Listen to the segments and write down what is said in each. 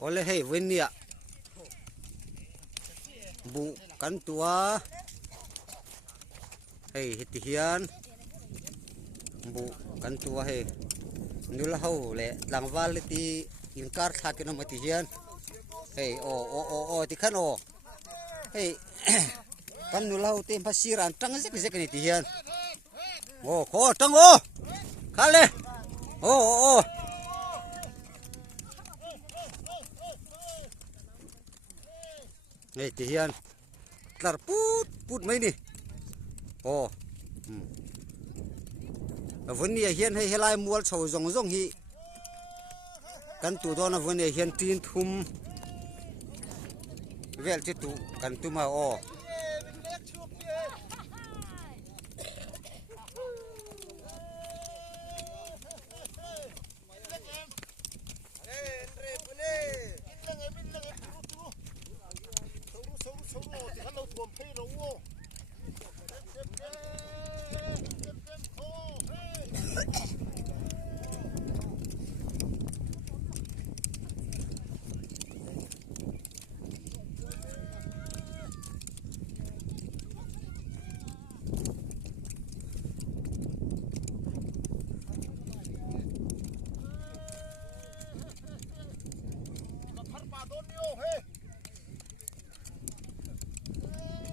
ole hei winia bu kan tua hei hitihian bu kan tua hei nula hau le langwal ti inkar thakin matihian hei o ti khan o hei kan nula hau te phasiran tang zek ni tihian o kho tang o khale o hei tihian tlar put mai ni o vân này hiền hay helai mual sầu rong hi kan tu đó na vân này hiền tin thum vel chi tu kan tu ma o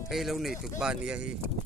hei lâu này tụt ban đi hi